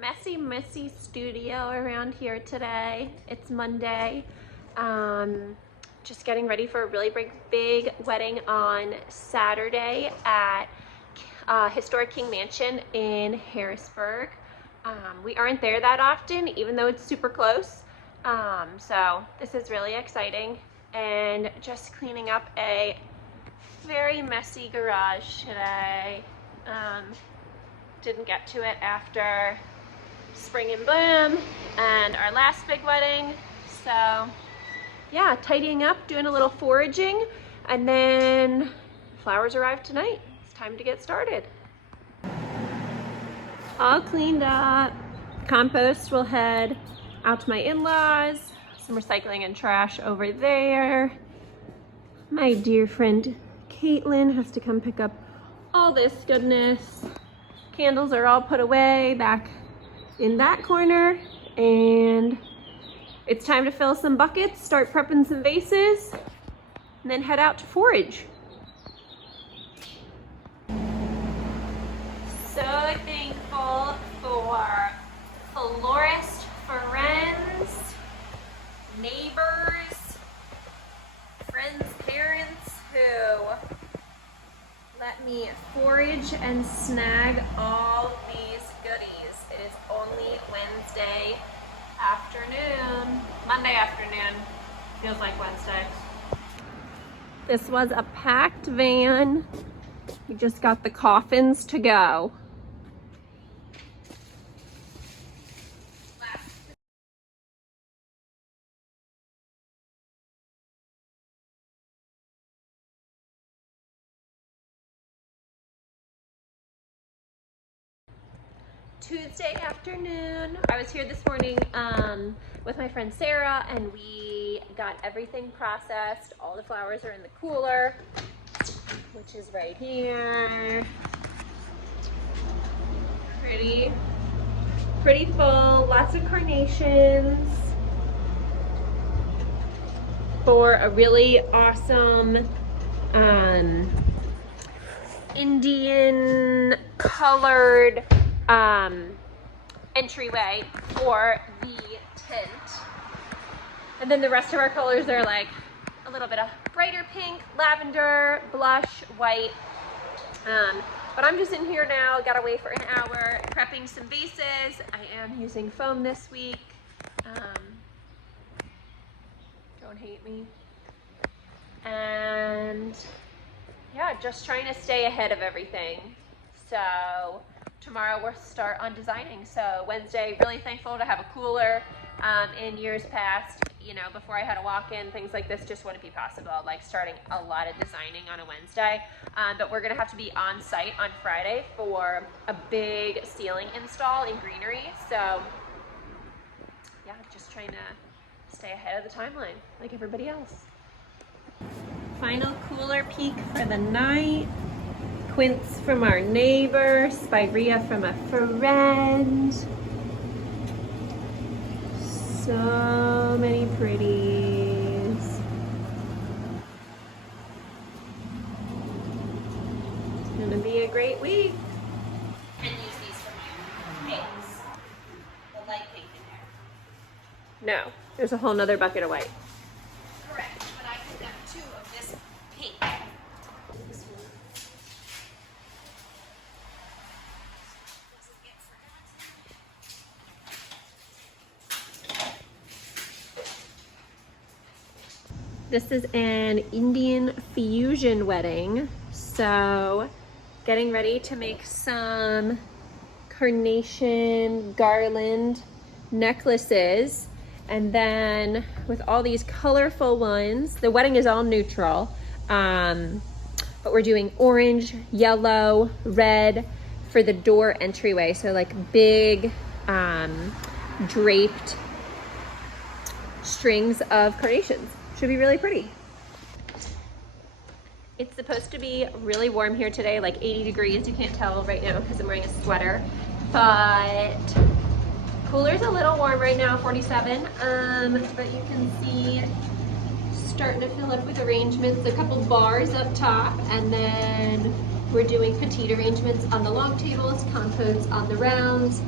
Messy studio around here today. It's Monday. Just getting ready for a really big wedding on Saturday at Historic King Mansion in Harrisburg. We aren't there that often, even though it's super close. So this is really exciting, and just cleaning up a very messy garage today. Didn't get to it after Spring and Bloom and our last big wedding. So yeah, tidying up, doing a little foraging, and then flowers arrive tonight. It's time to get started. All cleaned up. Compost will head out to my in-laws. Some recycling and trash over there. My dear friend Caitlin has to come pick up all this goodness. Candles are all put away back in that corner, and it's time to fill some buckets, start prepping some vases, and then head out to forage. So thankful for florist friends, neighbors, friends' parents who let me forage and snag all these goodies. It is only Wednesday afternoon, Monday afternoon, feels like Wednesday. This was a packed van. We just got the coffins to go. Tuesday afternoon. I was here this morning with my friend Sarah, and we got everything processed. All the flowers are in the cooler, which is right here. Pretty full, lots of carnations for a really awesome Indian colored entryway for the tent. And then the rest of our colors are like a little bit of brighter pink, lavender, blush, white. But I'm just in here now, gotta wait for an hour, prepping some vases. I am using foam this week. Don't hate me. And yeah, just trying to stay ahead of everything. So tomorrow we'll start on designing. So Wednesday, really thankful to have a cooler. In years past, you know, before I had a walk-in, things like this just wouldn't be possible, like starting a lot of designing on a Wednesday. But we're gonna have to be on site on Friday for a big ceiling install in greenery. So yeah, just trying to stay ahead of the timeline like everybody else. Final cooler peek for the night. Quince from our neighbor, spirea from a friend. So many pretties. It's gonna be a great week. And use these for my pinks. The light pink in there. No, there's a whole nother bucket of white. Correct, but I picked up 2 of this pink. This one. Doesn't get forgotten. This is an Indian fusion wedding. So getting ready to make some carnation garland necklaces. And then with all these colorful ones, the wedding is all neutral. But we're doing orange, yellow, red for the door entryway. So like big draped strings of carnations. Should be really pretty. It's supposed to be really warm here today, like 80 degrees. You can't tell right now because I'm wearing a sweater, but cooler's a little warm right now, 47. But you can see starting to fill up with arrangements, a couple bars up top, and then we're doing petite arrangements on the long tables, compotes on the rounds,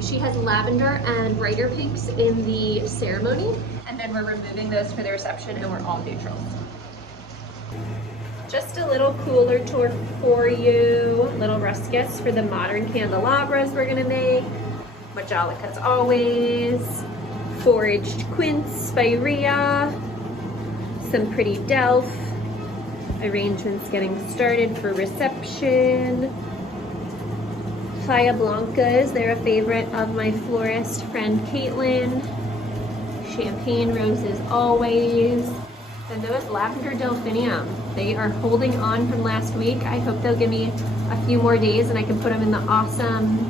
She has lavender and brighter pinks in the ceremony, and then we're removing those for the reception, and we're all neutrals. Just a little cooler tour for you, little ruscus for the modern candelabras we're gonna make. Majolica as always, foraged quince, spirea, some pretty delf. Arrangements getting started for reception. Playa Blancas, they're a favorite of my florist friend Caitlin. Champagne roses always. And those lavender delphinium, they are holding on from last week. I hope they'll give me a few more days and I can put them in the awesome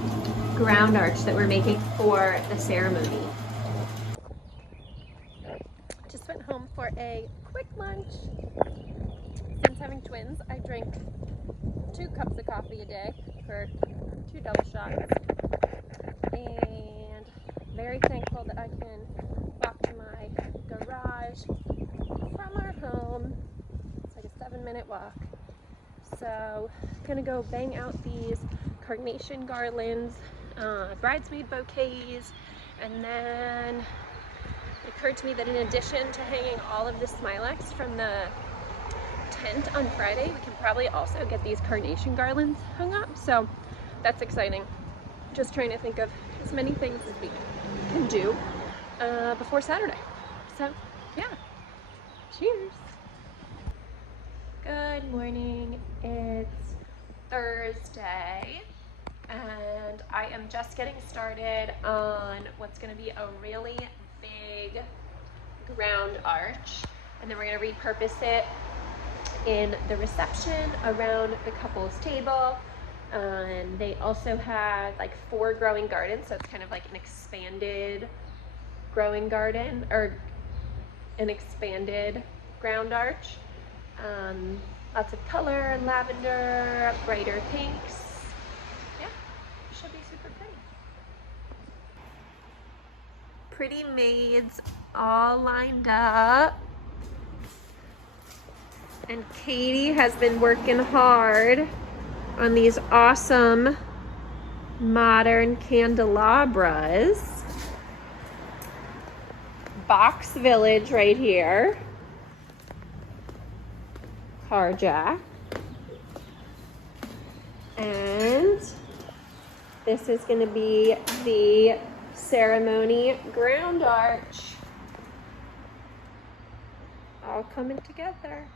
ground arch that we're making for the ceremony. Just went home for a quick lunch. Since having twins, I drink 2 cups of coffee a day for 2 double shots. And very thankful that I can walk to my garage from our home. It's like a 7-minute walk. So I'm gonna go bang out these carnation garlands, bridesmaid bouquets, and then it occurred to me that in addition to hanging all of the smilax from the tent on Friday, we can probably also get these carnation garlands hung up. So that's exciting. Just trying to think of as many things as we can do before Saturday. So yeah, cheers. Good morning. It's Thursday and I am just getting started on what's going to be a really big ground arch, and then we're going to repurpose it in the reception around the couple's table. And they also had like 4 growing gardens, so it's kind of like an expanded growing garden or an expanded ground arch. Lots of color, lavender, brighter pinks. Yeah, should be super pretty. Pretty maids all lined up. And Katie has been working hard on these awesome modern candelabras. Box Village right here. Carjack. And this is going to be the ceremony ground arch. All coming together.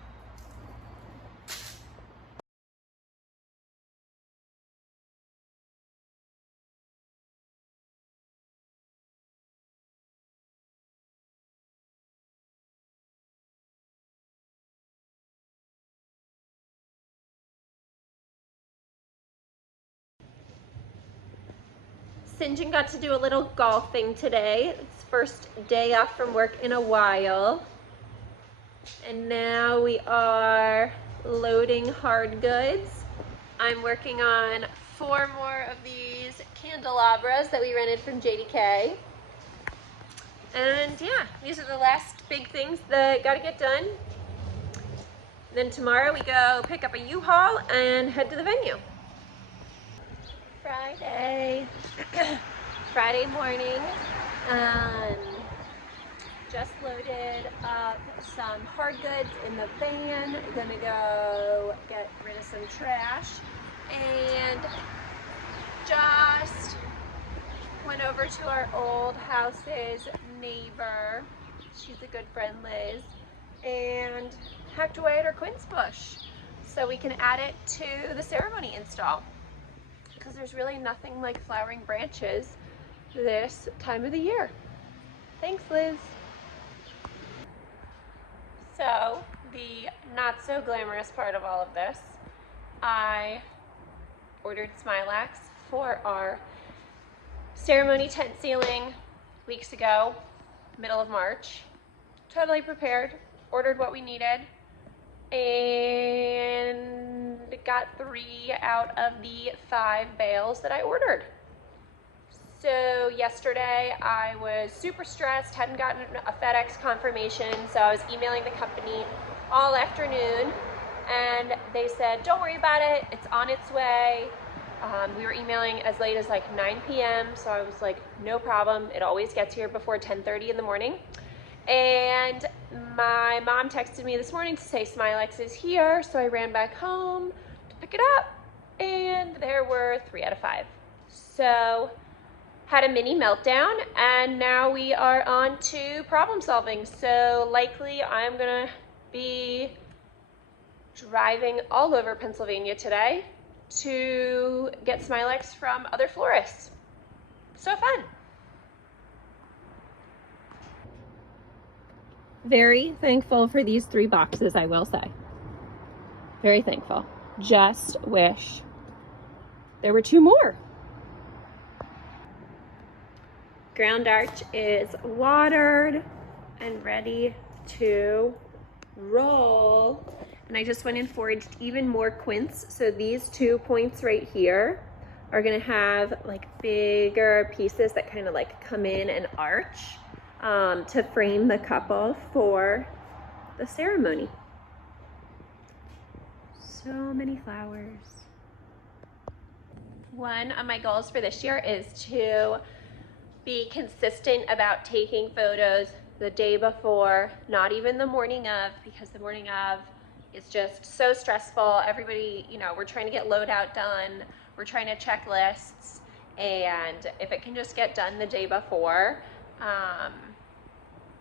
Sinjin got to do a little golfing today. It's first day off from work in a while. And now we are loading hard goods. I'm working on 4 more of these candelabras that we rented from JDK. And yeah, these are the last big things that gotta get done. Then tomorrow we go pick up a U-Haul and head to the venue. Friday morning, just loaded up some hard goods in the van. Gonna go get rid of some trash, and just went over to our old house's neighbor. She's a good friend, Liz, and hacked away at her quince bush so we can add it to the ceremony install. Because there's really nothing like flowering branches this time of the year. Thanks, Liz. So, the not so glamorous part of all of this, I ordered smilax for our ceremony tent ceiling weeks ago, middle of March. Totally prepared, ordered what we needed, and got 3 out of the 5 bales that I ordered. So yesterday I was super stressed, hadn't gotten a FedEx confirmation, so I was emailing the company all afternoon, and they said, don't worry about it, it's on its way. We were emailing as late as like 9 p.m. So I was like, no problem. It always gets here before 10:30 in the morning. And my mom texted me this morning to say smilax is here. So I ran back home to pick it up, and there were 3 out of 5. So had a mini meltdown, and now we are on to problem solving. So likely I'm gonna be driving all over Pennsylvania today to get smilax from other florists. So fun. Very thankful for these 3 boxes, I will say. Very thankful. Just wish there were 2 more. Ground arch is watered and ready to roll. And I just went and foraged even more quince. So these 2 points right here are gonna have like bigger pieces that kind of like come in and arch to frame the couple for the ceremony. So many flowers. One of my goals for this year is to be consistent about taking photos the day before, not even the morning of, because the morning of is just so stressful. Everybody, you know, we're trying to get loadout done, we're trying to check lists, and if it can just get done the day before,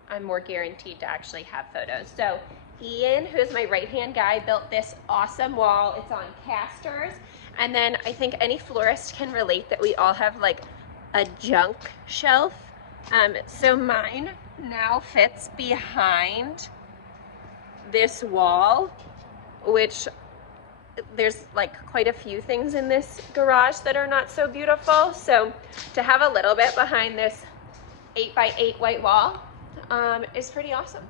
I'm more guaranteed to actually have photos. So Ian, who's my right-hand guy, built this awesome wall. It's on casters. And then I think any florist can relate that we all have like a junk shelf. So mine now fits behind this wall, which there's like quite a few things in this garage that are not so beautiful. So to have a little bit behind this 8x8 white wall is pretty awesome.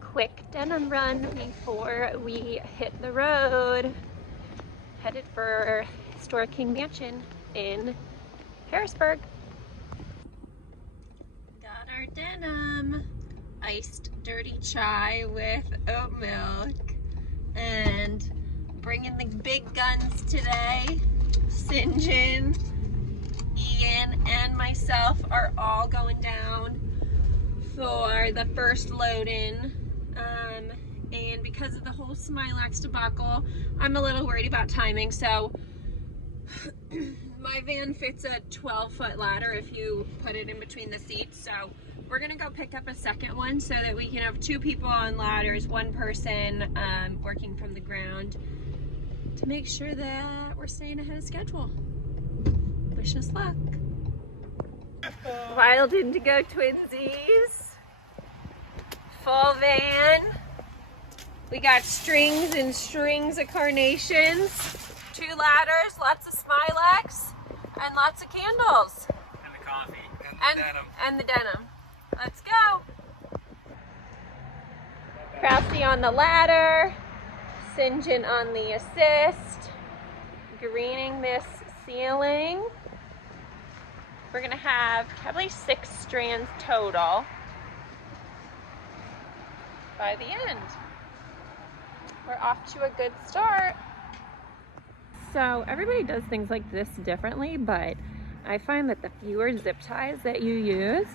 Quick denim run before we hit the road. Headed for historic King Mansion in Harrisburg. Got our denim. Iced dirty chai with oat milk. And bringing the big guns today. St. John, Ian, and myself are all going down for the first load-in. And because of the whole smilax debacle, I'm a little worried about timing. So my van fits a 12-foot ladder if you put it in between the seats. So we're gonna go pick up a second one so that we can have 2 people on ladders, 1 person working from the ground to make sure that we're staying ahead of schedule. Wish us luck. Wild Indigo twinsies. Full van. We got strings and strings of carnations, 2 ladders, lots of smilax, and lots of candles. And the coffee. And the denim. And the denim. Let's go. Krause on the ladder, St. John on the assist, greening this ceiling. We're gonna have probably 6 strands total by the end. We're off to a good start. So everybody does things like this differently, but I find that the fewer zip ties that you use,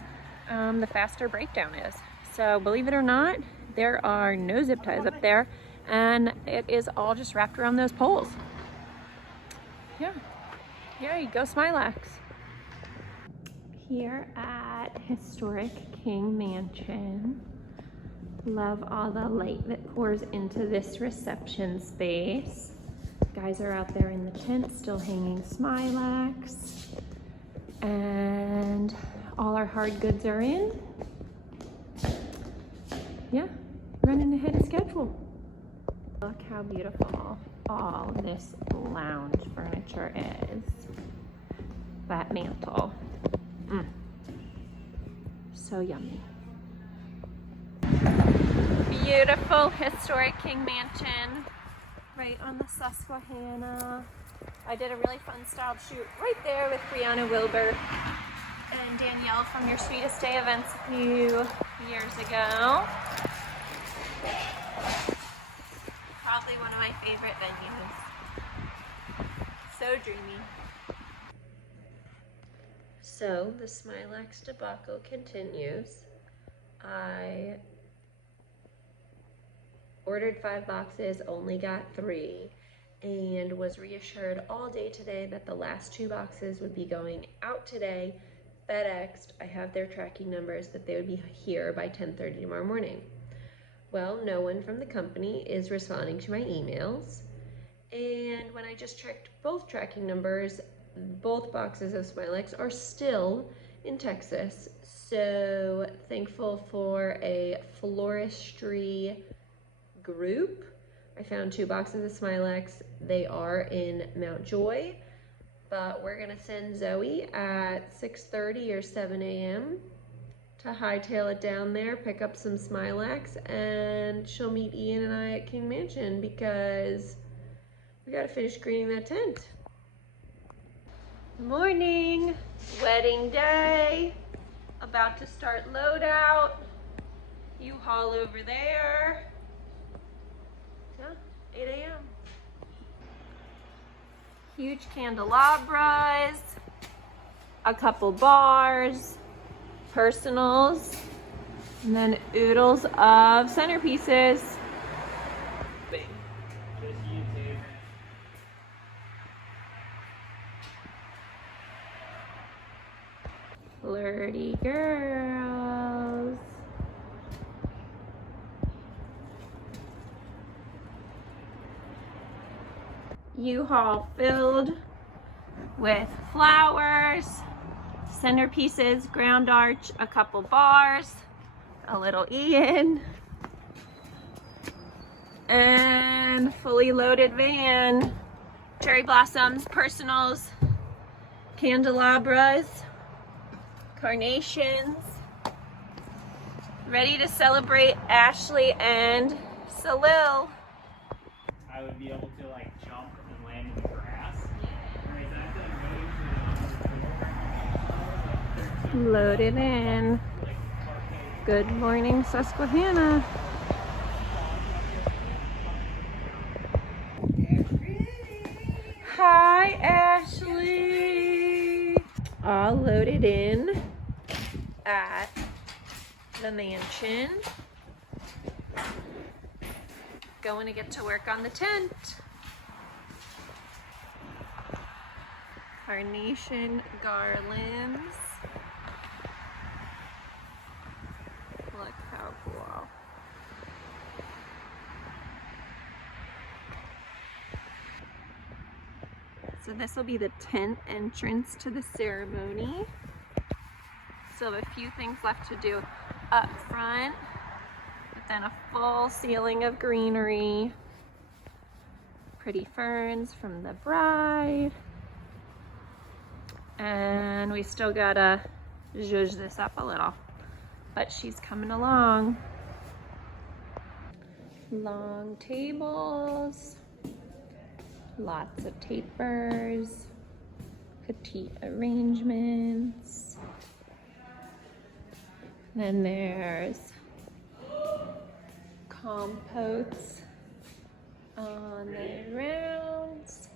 the faster breakdown is. So believe it or not, there are no zip ties up there, and it is all just wrapped around those poles. Yeah, yay, go Smilax. Here at historic King Mansion. Love all the light that pours into this reception space. Guys are out there in the tent still hanging smilax. And all our hard goods are in. Yeah, running ahead of schedule. Look how beautiful all this lounge furniture is. That mantle. So yummy. Beautiful historic King Mansion right on the Susquehanna. I did a really fun styled shoot right there with Brianna Wilbur and Danielle from Your Sweetest Day events a few years ago. Seriously, one of my favorite venues. So dreamy. So the Smilax debacle continues. I ordered 5 boxes, only got 3, and was reassured all day today that the last 2 boxes would be going out today. FedExed, I have their tracking numbers, that they would be here by 10:30 tomorrow morning. Well, no one from the company is responding to my emails. And when I just checked both tracking numbers, both boxes of Smilax are still in Texas. So thankful for a floristry group. I found 2 boxes of Smilax. They are in Mount Joy, but we're gonna send Zoe at 6:30 or 7 a.m. to hightail it down there, pick up some Smilax, and she'll meet Ian and I at King Mansion because we gotta finish greening that tent. Morning, wedding day, about to start loadout. U-Haul over there. Yeah, 8 a.m. Huge candelabras, a couple bars, personals, and then oodles of centerpieces. Bing. Just YouTube. Flirty girls. U-Haul filled with flowers, centerpieces, ground arch, a couple bars, a little Ian, and fully loaded van. Cherry blossoms, personals, candelabras, carnations. Ready to celebrate Ashley and Salil. I would be able to like jump and land in the grass. Loaded in. Good morning, Susquehanna. Hi, Ashley. All loaded in at the mansion. Going to get to work on the tent. Carnation garlands. Look how cool. So this will be the tent entrance to the ceremony. Still have a few things left to do up front, but then a full ceiling of greenery. Pretty ferns from the bride. And we still gotta zhuzh this up a little, but she's coming along. Long tables, lots of tapers, petite arrangements. Then there's compotes on the rounds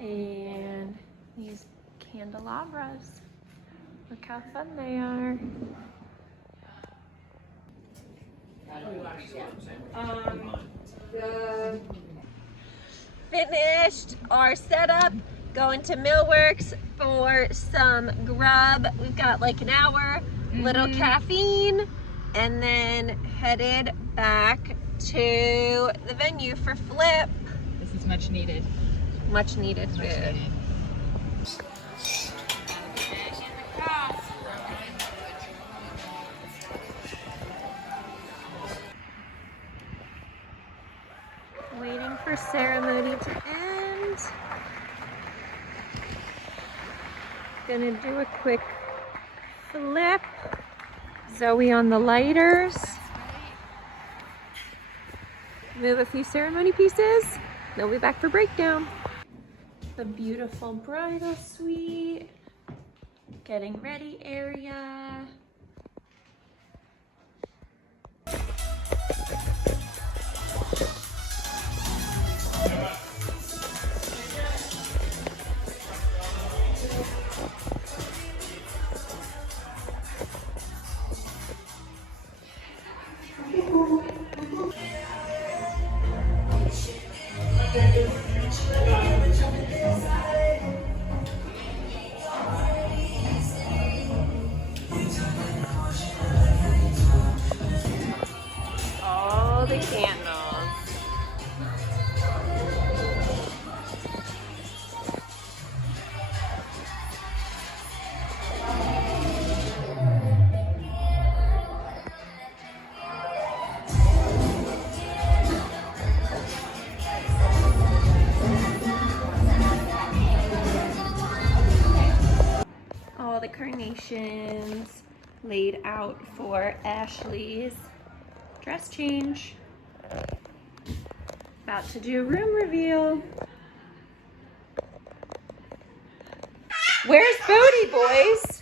and these candelabras. Look how fun they are. Finished our setup, going to Millworks for some grub. We've got like an hour, little caffeine, and then headed back to the venue for Flip. This is much needed. Much needed food. Much needed. Waiting for ceremony to end. Gonna do a quick flip. Zoe on the lighters. Move a few ceremony pieces. They'll be back for breakdown. The beautiful bridal suite. Getting ready area. carnations laid out for Ashley's dress change. About to do room reveal. Where's Bodie, boys?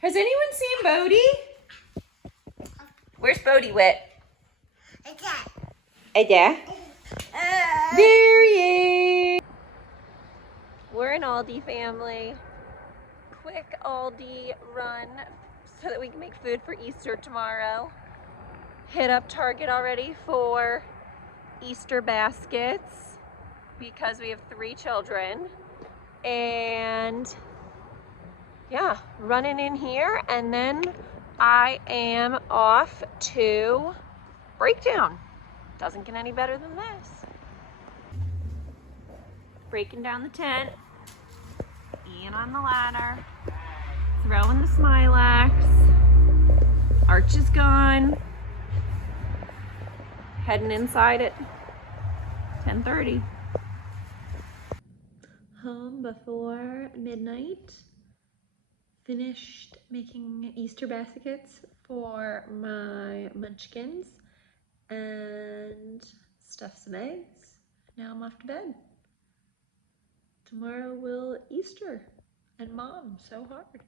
Has anyone seen Bodie? Where's Bodie wit? There he is. We're an Aldi family. Quick Aldi run so that we can make food for Easter tomorrow. Hit up Target already for Easter baskets because we have 3 children. And yeah, running in here, and then I am off to Breakdown. Doesn't get any better than this. Breaking down the tent, Ian on the ladder, throwing the smilax. Arch is gone. Heading inside at 10:30. Home before midnight. Finished making Easter baskets for my munchkins and stuffed some eggs. Now I'm off to bed. Tomorrow will Easter, and Mom, so hard.